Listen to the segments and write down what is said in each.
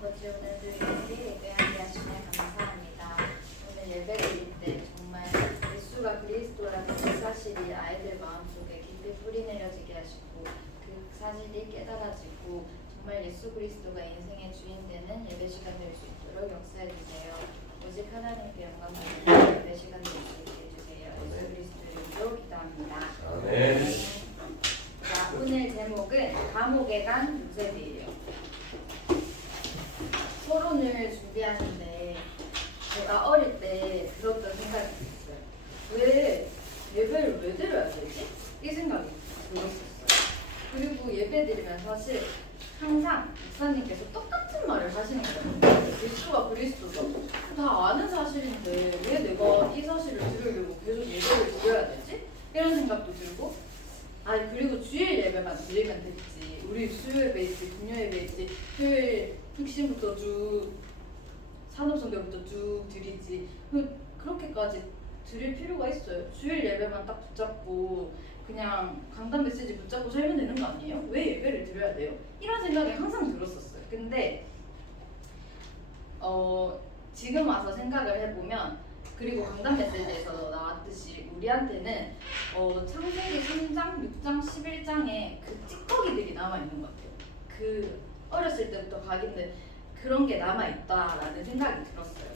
아버지, 오늘도 예배에 함께하시며 감사합니다. 오늘 예배 드릴 때 정말 예수가 그리스도라는 그 사실이 아이들 마음속에 깊이 뿌리 내려지게 하시고 그 사실이 깨달아지고 정말 예수 그리스도가 인생의 주인 되는 예배 시간 될 수 있도록 역사해 주세요. 오직 하나님께 영광 받는 예배 시간 될 수 있게 해주세요. 예수 그리스도 이름으로 기도합니다. 아멘. 자, 오늘 제목은 감옥에 간 요셉이에요. 토론을 준비하는데 제가 어릴 때 들었던 생각이 있어요. 왜 예배를 왜 드려야 되지? 이 생각이 들었었어요. 그리고 예배 드리면 사실 항상 목사님께서 똑같은 말을 하시는 거예요. 예수가 그리스도다. 다 아는 사실인데 왜 내가 이 사실을 들으려고 계속 예배를 드려야 되지? 이런 생각도 들고, 그리고 주일 예배만 드리면 되지. 우리 수요 예배 있지, 금요 예배 있지, 토요일 핵심부터 쭉 산업선교부터 쭉 드리지. 그렇게까지 드릴 필요가 있어요? 주일 예배만 딱 붙잡고 그냥 강단 메시지 붙잡고 살면 되는 거 아니에요? 왜 예배를 드려야 돼요? 이런 생각이 항상 들었었어요. 근데 지금 와서 생각을 해보면, 그리고 강단 메시지에서 나왔듯이 우리한테는 창세기 3장, 6장, 11장에 그 찌꺼기들이 남아있는 것 같아요. 그 어렸을 때부터 각인데 그런 게 남아있다라는 생각이 들었어요.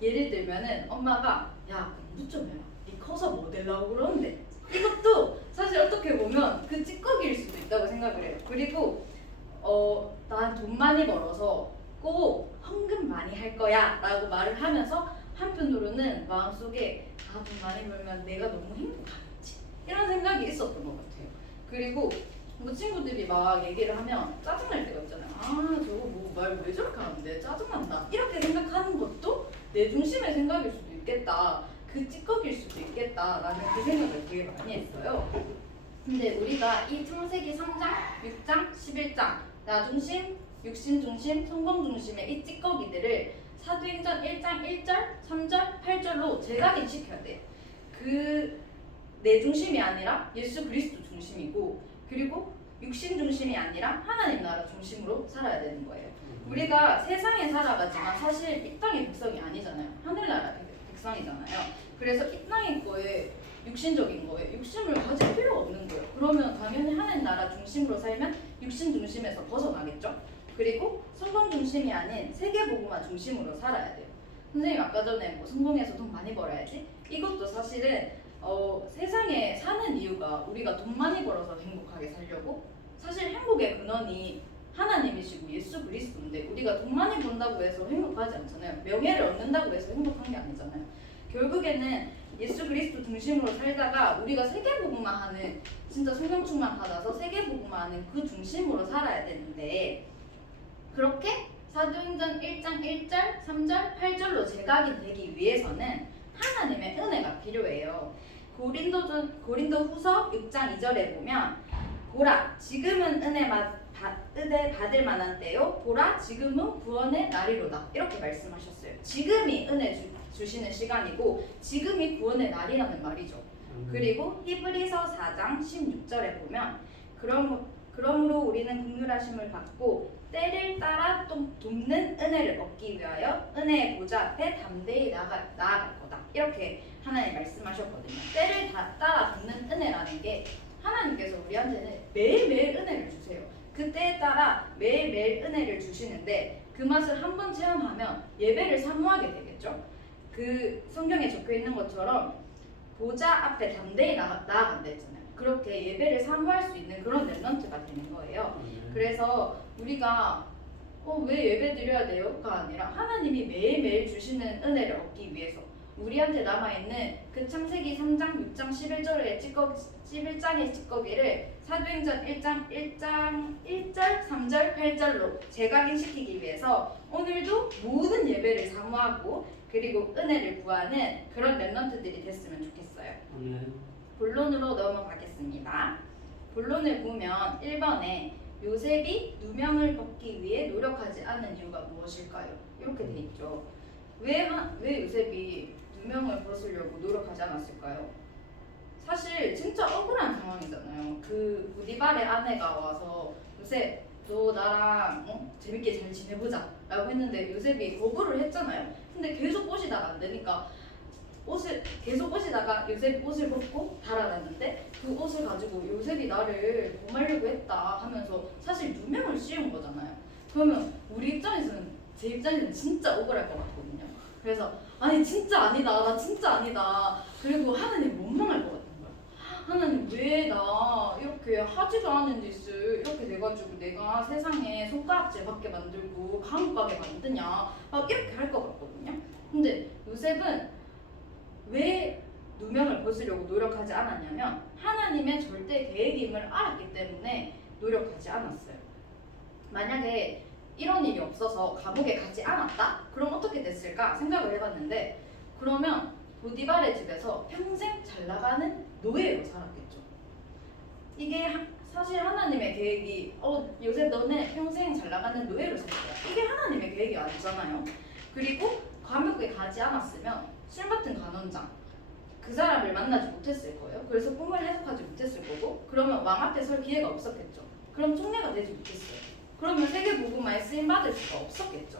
예를 들면은 엄마가 야 공부 좀 해라, 니 커서 뭐 되려고 그러는데, 이것도 사실 어떻게 보면 그 찌꺼기일 수도 있다고 생각을 해요. 그리고 난 돈 많이 벌어서 꼭 헌금 많이 할 거야 라고 말을 하면서 한편으로는 마음속에 돈 많이 벌면 내가 너무 행복하겠지, 이런 생각이 있었던 것 같아요. 그리고 뭐 친구들이 막 얘기를 하면 짜증날 때가 있잖아요. 저거 뭐 말 왜 저렇게 하는데 짜증난다, 이렇게 생각하는 것도 내 중심의 생각일 수도 있겠다, 그 찌꺼기일 수도 있겠다라는 그 생각을 되게 많이 했어요. 근데 우리가 이 창세기 3장, 6장, 11장 나 중심, 육신 중심, 성공 중심의 이 찌꺼기들을 사도행전 1장 1절, 3절, 8절로 재각인시켜야 돼요. 내 중심이 아니라 예수 그리스도 중심이고, 그리고 육신 중심이 아니라 하나님 나라 중심으로 살아야 되는 거예요. 우리가 세상에 살아가지만 사실 이 땅의 백성이 아니잖아요. 하늘나라 백성이잖아요. 그래서 이 땅의 거에 육신적인 거에 욕심을 가질 필요가 없는 거예요. 그러면 당연히 하나님 나라 중심으로 살면 육신 중심에서 벗어나겠죠. 그리고 성공 중심이 아닌 세계복음화 중심으로 살아야 돼요. 선생님 아까 전에 뭐 성공해서 돈 많이 벌어야지, 이것도 사실은 세상에 사는 이유가 우리가 돈 많이 벌어서 행복하게 살려고, 사실 행복의 근원이 하나님이시고 예수 그리스도인데 우리가 돈 많이 번다고 해서 행복하지 않잖아요. 명예를 얻는다고 해서 행복한 게 아니잖아요. 결국에는 예수 그리스도 중심으로 살다가 우리가 세계복음화하는, 진짜 성령 충만 받아서 세계복음화하는 그 중심으로 살아야 되는데, 그렇게 사도행전 1장 1절, 3절, 8절로 재각이 되기 위해서는 하나님의 은혜가 필요해요. 고린도 후서 6장 2절에 보면 보라 지금은 은혜 받을 만한 때요, 보라 지금은 구원의 날이로다, 이렇게 말씀하셨어요. 지금이 은혜 주시는 시간이고 지금이 구원의 날이라는 말이죠. 그리고 히브리서 4장 16절에 보면 그러므로 우리는 긍휼하심을 받고 때를 따라 돕는 은혜를 얻기 위하여 은혜의 보좌 앞에 담대히 나아갈 거다, 이렇게 하나님 말씀하셨거든요. 때를 따라 돕는 은혜라는 게 하나님께서 우리한테는 매일매일 은혜를 주세요. 그 때에 따라 매일매일 은혜를 주시는데 그 맛을 한번 체험하면 예배를 사모하게 되겠죠. 그 성경에 적혀있는 것처럼 보좌 앞에 담대히 나아간다 했잖아요. 그렇게 예배를 사모할 수 있는 그런 렘넌트가 되는 거예요. 그래서 우리가 왜 예배 드려야 돼요?가 아니라 하나님이 매일매일 주시는 은혜를 얻기 위해서 우리한테 남아있는 그 창세기 3장, 6장, 11장의 찌꺼기를 사도행전 1장 1절, 3절, 8절로 재각인시키기 위해서 오늘도 모든 예배를 사모하고 그리고 은혜를 구하는 그런 렘넌트들이 됐으면 좋겠어요. 본론으로 넘어가겠습니다. 본론을 보면 1번에 요셉이 누명을 벗기 위해 노력하지 않은 이유가 무엇일까요? 이렇게 돼 있죠. 왜 요셉이 누명을 벗으려고 노력하지 않았을까요? 사실 진짜 억울한 상황이잖아요. 그 부디발의 아내가 와서 요셉 너 나랑 재밌게 잘 지내보자 라고 했는데 요셉이 거부를 했잖아요. 근데 계속 꼬시다가 안 되니까 옷을 계속 꼬시다가 요셉이 옷을 벗고 달아났는데 그 옷을 가지고 요셉이 나를 범하려고 했다 하면서 사실 누명을 씌운 거잖아요. 그러면 우리 입장에서는 제 입장에서는 진짜 억울할 것 같거든요. 그래서 아니 진짜 아니다 나 진짜 아니다 그리고 하나님 원망할 것 같은 거야. 하나님 왜 나 이렇게 하지도 않은 짓을 이렇게 돼가지고 내가 세상에 손가락질 받게 만들고 감옥 가게 만드냐 막 이렇게 할 것 같거든요. 근데 요셉은 왜 누명을 벗으려고 노력하지 않았냐면 하나님의 절대 계획임을 알았기 때문에 노력하지 않았어요. 만약에 이런 일이 없어서 감옥에 가지 않았다? 그럼 어떻게 됐을까 생각을 해봤는데 그러면 보디발의 집에서 평생 잘 나가는 노예로 살았겠죠. 이게 사실 하나님의 계획이 요셉 너네 평생 잘 나가는 노예로 살 거야. 이게 하나님의 계획이 아니잖아요. 그리고 감옥에 가지 않았으면 술 맡은 간원장 그 사람을 만나지 못했을 거예요. 그래서 꿈을 해석하지 못했을 거고 그러면 왕 앞에 설 기회가 없었겠죠. 그럼 총리가 되지 못했어요. 그러면 세계복음화에 쓰임받을 수가 없었겠죠.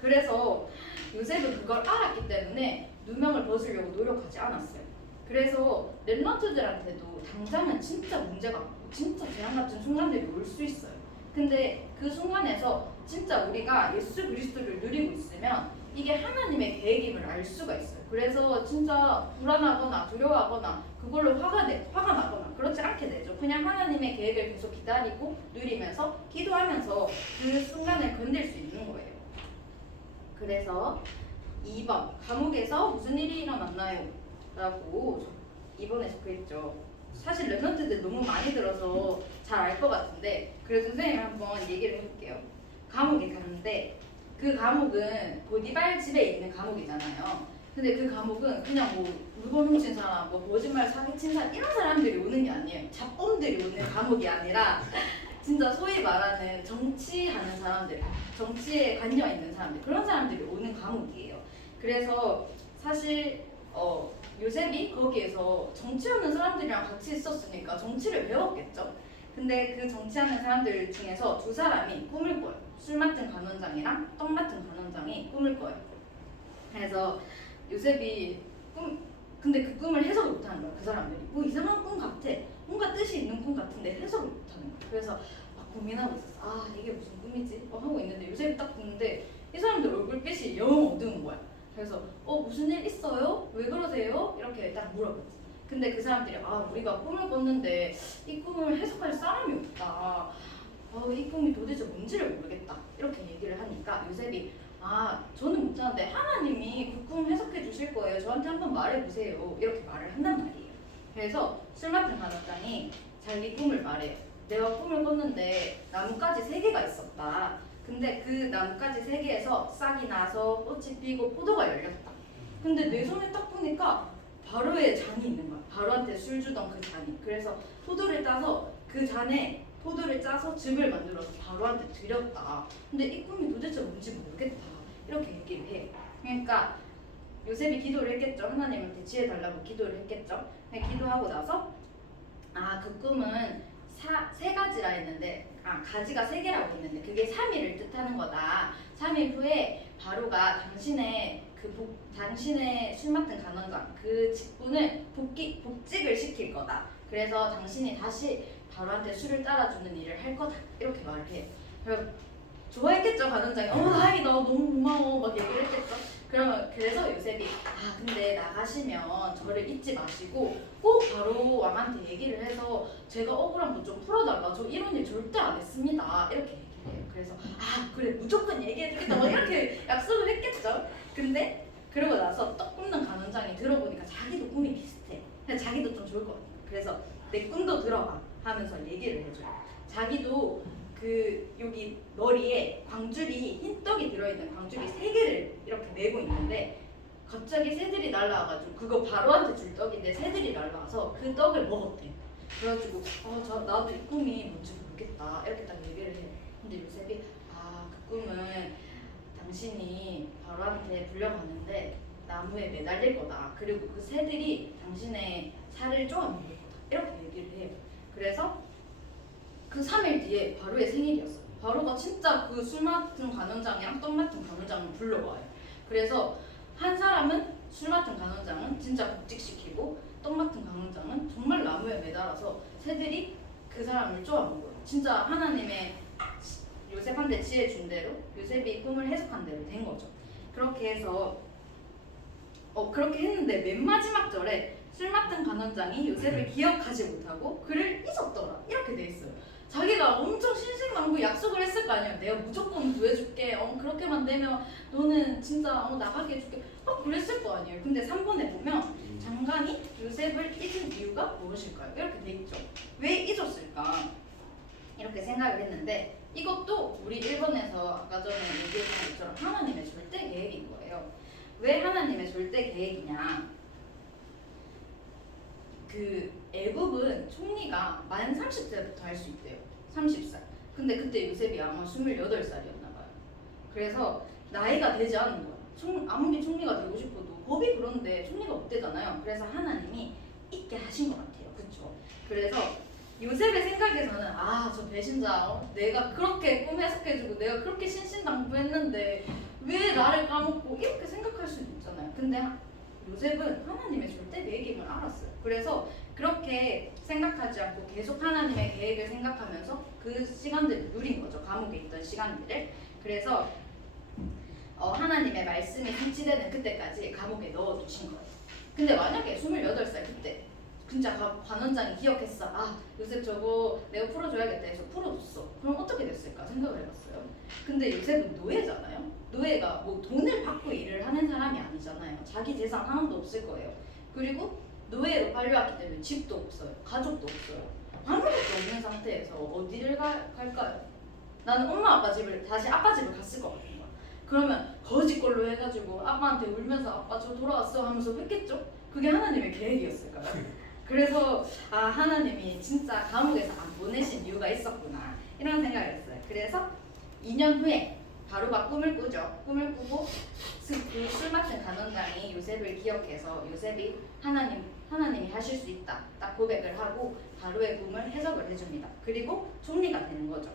그래서 요셉은 그걸 알았기 때문에 누명을 벗으려고 노력하지 않았어요. 그래서 랩런트들한테도 당장은 진짜 문제가 많고 진짜 재앙 같은 순간들이 올 수 있어요. 근데 그 순간에서 진짜 우리가 예수 그리스도를 누리고 있으면 이게 하나님의 계획임을 알 수가 있어요. 그래서 진짜 불안하거나 두려워하거나 그걸로 화가 나거나 그렇지 않게 되죠. 그냥 하나님의 계획을 계속 기다리고 누리면서 기도하면서 그 순간을 견딜 수 있는 거예요. 그래서 2번 감옥에서 무슨 일이 일어났나요? 라고 2번에 적혀있죠. 사실 랩런트들 너무 많이 들어서 잘 알 것 같은데 그래도 선생님이 한번 얘기를 해볼게요. 감옥에 갔는데 그 감옥은 보디발 집에 있는 감옥이잖아요. 근데 그 감옥은 그냥 뭐 물건 훔친 사람, 뭐 거짓말 사기친 사람 이런 사람들이 오는 게 아니에요. 잡범들이 오는 감옥이 아니라 진짜 소위 말하는 정치하는 사람들, 정치에 관여 있는 사람들 그런 사람들이 오는 감옥이에요. 그래서 사실 요셉이 거기에서 정치하는 사람들이랑 같이 있었으니까 정치를 배웠겠죠. 근데 그 정치하는 사람들 중에서 두 사람이 꿈을 꿔요. 술 맡은 간원장이랑 떡 맡은 간원장이 꿈을 꿔요. 그래서 요셉이 근데 그 꿈을 해석을 못하는 거야. 그 사람들이 뭐 이상한 꿈 같아, 뭔가 뜻이 있는 꿈 같은데 해석을 못하는 거야. 그래서 막 고민하고 있었어. 아 이게 무슨 꿈이지? 하고 있는데 요셉이 딱 보는데 이 사람들 얼굴빛이 영 어두운 거야. 그래서 무슨 일 있어요? 왜 그러세요? 이렇게 딱 물어봤지. 근데 그 사람들이 우리가 꿈을 꿨는데 이 꿈을 해석할 사람이 없다. 이 꿈이 도대체 뭔지를 모르겠다. 이렇게 얘기를 하니까 요셉이 저는 못하는데 하나님이 그 꿈 해석해 주실 거예요. 저한테 한번 말해보세요. 이렇게 말을 한단 말이에요. 그래서 술 맡은 간업장이 자기 꿈을 말해요. 내가 꿈을 꿨는데 나뭇가지 3개가 있었다. 근데 그 나뭇가지 3개에서 싹이 나서 꽃이 피고 포도가 열렸다. 근데 내 손에 딱 보니까 바로에 잔이 있는 거야. 바로한테 술 주던 그 잔이. 그래서 포도를 따서 그 잔에 포도를 짜서 즙을 만들어서 바로한테 드렸다. 근데 이 꿈이 도대체 뭔지 모르겠다. 이렇게 얘기를 해. 그러니까 요셉이 기도를 했겠죠. 하나님한테 지혜 달라고 기도를 했겠죠. 기도하고 나서 그 꿈은 3가지라 했는데 가지가 3개라고 했는데 그게 3일을 뜻하는 거다. 3일 후에 바로가 당신의 술 맡은 간원장 그 직분을 복직을 시킬 거다. 그래서 당신이 다시 바로한테 술을 따라주는 일을 할 거다. 이렇게 말을 해요. 좋아했겠죠. 간원장이 다행이다 너무 고마워 막 얘기를 했겠죠. 그래서 요셉이 근데 나가시면 저를 잊지 마시고 꼭 바로 왕한테 얘기를 해서 제가 억울한 거 좀 풀어달라. 저 이런 일 절대 안 했습니다. 이렇게 얘기를 해요. 그래서 그래 무조건 얘기해주겠다 막 이렇게 약속을 했겠죠. 근데 그러고 나서 떡 굽는 간원장이 들어보니까 자기도 꿈이 비슷해. 그냥 자기도 좀 좋을 것 같아. 그래서 내 꿈도 들어봐 하면서 얘기를 해줘요. 자기도 여기 머리에 광줄이 흰 떡이 들어있는 광줄이 3개를 이렇게 메고 있는데 갑자기 새들이 날라와가지고 그거 바로한테 줄 떡인데 새들이 날라와서 그 떡을 먹었대. 그래가지고 나도 이 꿈이 뭔지 모르겠다 이렇게 딱 얘기를 해. 근데 요셉이 그 꿈은 당신이 바로한테 불려가는데 나무에 매달릴 거다. 그리고 그 새들이 당신의 살을 쪼아 먹을 거다. 이렇게 얘기를 해요. 그래서 그 3일 뒤에 바로의 생일이었어요. 바로가 진짜 그 술 맡은 간원장이랑 떡 맡은 간원장을 불러와요. 그래서 한 사람은 술 맡은 간원장은 진짜 복직시키고 떡 맡은 간원장은 정말 나무에 매달아서 새들이 그 사람을 쪼아본 거예요. 진짜 하나님의 요셉한테 지혜 준 대로 요셉이 꿈을 해석한 대로 된 거죠. 그렇게 해서 그렇게 했는데 맨 마지막 절에 술 맡은 간원장이 요셉을 기억하지 못하고 그를 잊었더라 이렇게 돼 있어요. 자기가 엄청 신신당부 약속을 했을 거 아니에요. 내가 무조건 구해줄게. 그렇게만 되면 너는 진짜 나가게 해줄게. 그랬을 거 아니에요. 근데 3번에 보면 장관이 요셉을 잊은 이유가 무엇일까요? 이렇게 돼 있죠. 왜 잊었을까? 이렇게 생각을 했는데 이것도 우리 1번에서 아까 전에 얘기했던 것처럼 하나님의 절대 계획인 거예요. 왜 하나님의 절대 계획이냐? 그 애굽은 총리가 만 30세부터 할 수 있대요. 30살. 근데 그때 요셉이 아마 28살이었나 봐요. 그래서 나이가 되지 않은 거야. 아무리 총리가 되고 싶어도 법이 그런데 총리가 못 되잖아요. 그래서 하나님이 있게 하신 것 같아요. 그쵸? 그래서 요셉의 생각에서는 저 배신자 내가 그렇게 꿈 해석해주고 내가 그렇게 신신당부했는데 왜 나를 까먹고 이렇게 생각할 수도 있잖아요. 근데 요셉은 하나님의 절대 계획임을 알았어요. 그래서 그렇게 생각하지 않고 계속 하나님의 계획을 생각하면서 그 시간들을 누린 거죠. 감옥에 있던 시간들을. 그래서 하나님의 말씀이 성취되는 그때까지 감옥에 넣어두신 거예요. 근데 만약에 28살 그때 진짜 관원장이 기억했어. 요셉 저거 내가 풀어줘야겠다 해서 풀어줬어. 그럼 어떻게 됐을까 생각을 해봤어요. 근데 요셉은 노예잖아요. 노예가 뭐 돈을 받고 일을 하는 사람이 아니잖아요. 자기 재산 하나도 없을 거예요. 그리고 노예로 팔려왔기 때문에 집도 없어요. 가족도 없어요. 아무것도 없는 상태에서 어디를 갈까요? 나는 엄마 아빠 집을 다시 아빠 집을 갔을 것 같은 거야. 그러면 거짓걸로 해가지고 아빠한테 울면서 아빠 저 돌아왔어 하면서 했겠죠? 그게 하나님의 계획이었을까요? 그래서 하나님이 진짜 감옥에서 안 보내신 이유가 있었구나 이런 생각을 했어요. 그래서 2년 후에 바로가 꿈을 꾸죠. 꿈을 꾸고 그 술 맡은 간원장이 요셉을 기억해서 요셉이 하나님이 하실 수 있다 딱 고백을 하고 바로의 꿈을 해석을 해줍니다. 그리고 총리가 되는 거죠.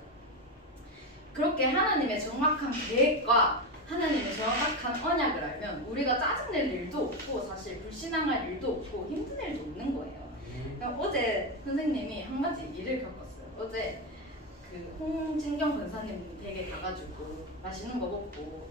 그렇게 하나님의 정확한 계획과 하나님의 정확한 언약을 알면 우리가 짜증낼 일도 없고 사실 불신앙할 일도 없고 힘든 일도 없는 거예요. 어제 선생님이 한 가지 일을 겪었어요. 어제 그 홍진경 권사님 댁에 가가지고 맛있는 거 먹고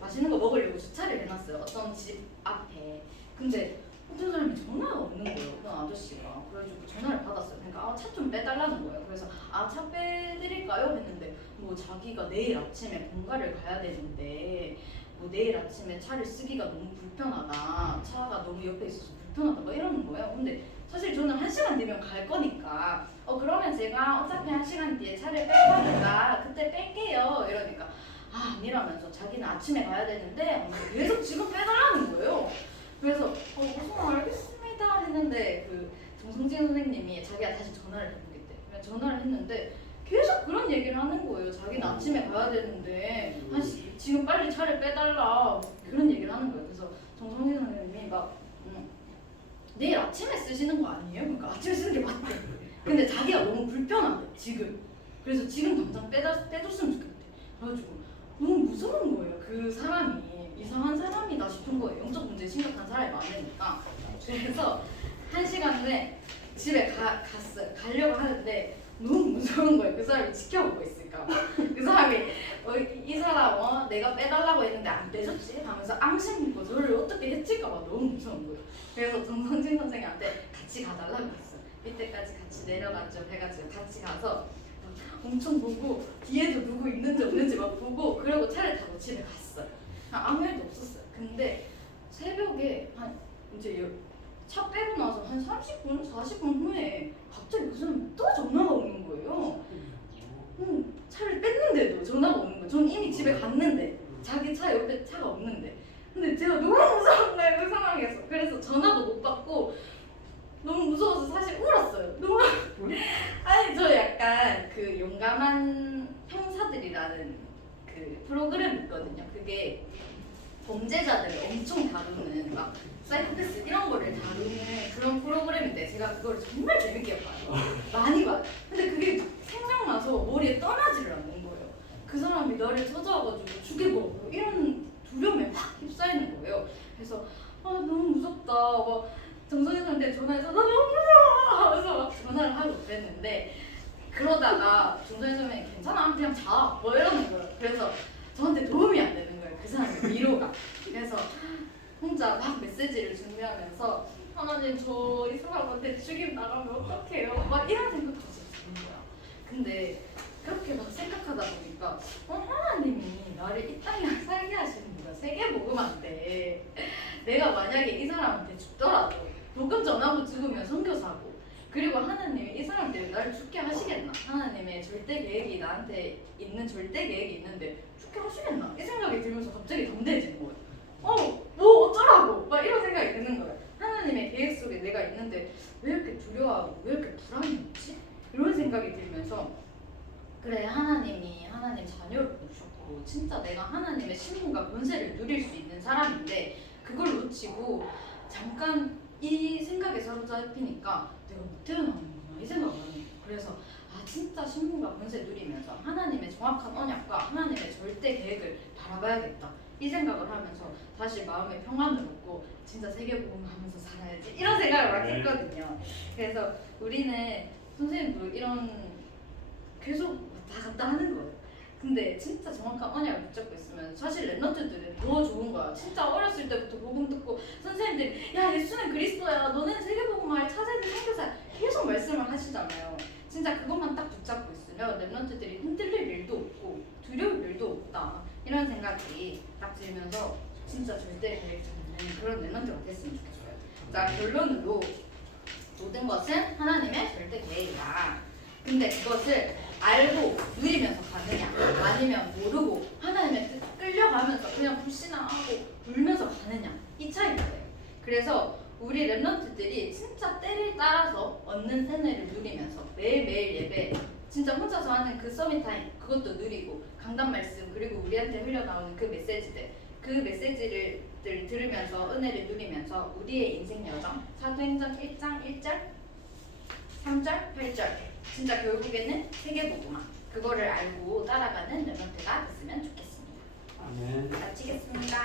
맛있는 거 먹으려고 주차를 해놨어요. 어떤 집 앞에. 근데 어떤 사람이 전화가 없는 거예요. 어떤 아저씨가. 그래가지고 전화를 받았어요. 그러니까 차 좀 빼달라는 거예요. 그래서 차 빼드릴까요? 했는데 뭐 자기가 내일 아침에 본가를 가야 되는데 뭐 내일 아침에 차를 쓰기가 너무 불편하다. 차가 너무 옆에 있어서 불편하다. 뭐 이러는 거예요. 근데 사실 저는 1시간 뒤면 갈 거니까 그러면 제가 어차피 1시간 뒤에 차를 뺄 거니까 그때 뺄게요. 이러니까 아니라면서 자기는 아침에 가야 되는데 계속 지금 빼달라는 거예요. 그래서 알겠습니다 했는데 그 정성진 선생님이 자기가 다시 전화를 해보겠대. 전화를 했는데 계속 그런 얘기를 하는 거예요. 자기는 아침에 가야 되는데 지금 빨리 차를 빼달라 그런 얘기를 하는 거예요. 그래서 정성진 선생님이 막 내일 아침에 쓰시는 거 아니에요? 그러니까 아침에 쓰는 게 맞대. 근데 자기가 너무 불편하대 지금. 그래서 지금 당장 빼줬으면 좋겠대. 그래가지고 너무 무서운 거예요. 그 사람이 이상한 사람이다 싶은 거예요. 영적 문제 심각한 사람이 많으니까. 그래서 1시간 후에 집에 가려고 하는데 너무 무서운 거예요. 그 사람이 지켜보고 있을까 봐. 그 사람이 이 사람 내가 빼달라고 했는데 안 빼줬지? 하면서 앙심고 저를 어떻게 해칠까 봐 너무 무서운 거예요. 그래서 정성진 선생님한테 같이 가달라고 했어요. 밑에까지 같이 내려갔죠. 해가지고 같이 가서 엄청 보고 뒤에도 누구 있는지 없는지 막 보고 그리고 차를 타고 집에 갔어요. 아무 일도 없었어요. 근데 새벽에 이제 차 빼고 나서 한 30분, 40분 후에 갑자기 그 사람 또 전화가 오는 거예요. 차를 뺐는데도 전화가 오는 거예요. 전 이미 집에 갔는데 자기 차 옆에 차가 없는데 근데 제가 너무 무서운 거예요. 그 상황에서. 그래서 전화도 못 받고 너무 무서워서 사실 울었어요. 너무 아니 저 약간 그 용감한 형사들이라는 그 프로그램 있거든요. 그게 범죄자들을 엄청 다루는 막 사이코패스 이런 거를 다루는 그런 프로그램인데 제가 그걸 정말 재밌게 봐요. 많이 봐요. 근데 그게 생각나서 머리에 떠나지를 않는 거예요. 그 사람이 나를 찾아와가지고 죽여버려 이런 두려움에 확 휩싸이는 거예요. 그래서 아 너무 무섭다. 막 정선생한테 전화해서 나 너무 무서워 하면서 막 전화를 하고 그랬는데 그러다가 정선생 선생님이 괜찮아 그냥 자 뭐 이러는 거예요. 그래서 저한테 도움이 안 되는 거예요. 그 사람의 위로가. 그래서 혼자 막 메시지를 준비하면서 하나님 저 이 사람한테 죽임 나가면 어떡해요? 막 이런 생각까지 드는 거야. 근데 그렇게 막 생각하다 보니까 하나님이 나를 이 땅에 살게 하시는 거야. 세계복음한테 내가 만약에 이 사람한테 죽더라도 복음 전하고 죽으면 선교사고 그리고 하나님이 이 사람 때문에 나를 죽게 하시겠나? 하나님의 절대 계획이 나한테 있는 절대 계획이 있는데 죽게 하시겠나? 이 생각이 들면서 갑자기 담대해진 거예요. 뭐 어쩌라고? 막 이런 생각이 드는 거예요. 하나님의 계획 속에 내가 있는데 왜 이렇게 두려워하고 왜 이렇게 불안이 없지? 이런 생각이 들면서 그래 하나님이 하나님 자녀를 부르셨고 진짜 내가 하나님의 신분과 권세를 누릴 수 있는 사람인데 그걸 놓치고 잠깐 이 생각에 사로잡히니까 내가 못 태어나는구나 이 생각을 하는 거예요. 그래서 아 진짜 신분과 권세 누리면서 하나님의 정확한 언약과 하나님의 절대 계획을 바라봐야겠다 이 생각을 하면서 다시 마음의 평안을 얻고 진짜 세계복음 하면서 살아야지 이런 생각을 막 했거든요. 그래서 우리는 선생님도 이런 계속 왔다 갔다 하는 거예요. 근데 진짜 정확한 언약을 붙잡고 있으면 사실 랩런트들은 더 좋은 거야. 진짜 어렸을 때부터 복음 듣고 선생님들이 야 예수는 그리스도야 너는 세계복음을 찾아야 돼 선교사야 계속 말씀을 하시잖아요. 진짜 그것만 딱 붙잡고 있으면 랩런트들이 흔들릴 일도 없고 두려울 일도 없다 이런 생각이 딱 들면서 진짜 절대 계획 잡는 그런 랩런트가 됐으면 좋겠어요. 자 결론으로 모든 것은 하나님의 절대 계획이다. 근데 그것을 알고 누리면서 가느냐 아니면 모르고 하나님의 뜻 끌려가면서 그냥 불신앙하고 울면서 가느냐 이 차이가 돼요. 그래서 우리 랩런트들이 진짜 때를 따라서 얻는 세뇌를 누리면서 매일매일 예배 진짜 혼자서 하는 그 서밋타임 그것도 누리고 강단 말씀 그리고 우리한테 흘러나오는 그 메시지들 그 메시지를 들으면서 은혜를 누리면서 우리의 인생 여정 사도행전 1장 1절 3절 8절 진짜 결국에는 세계복음화 그거를 알고 따라가는 랩런트가 됐으면 좋겠습니다. 아멘. 마치겠습니다.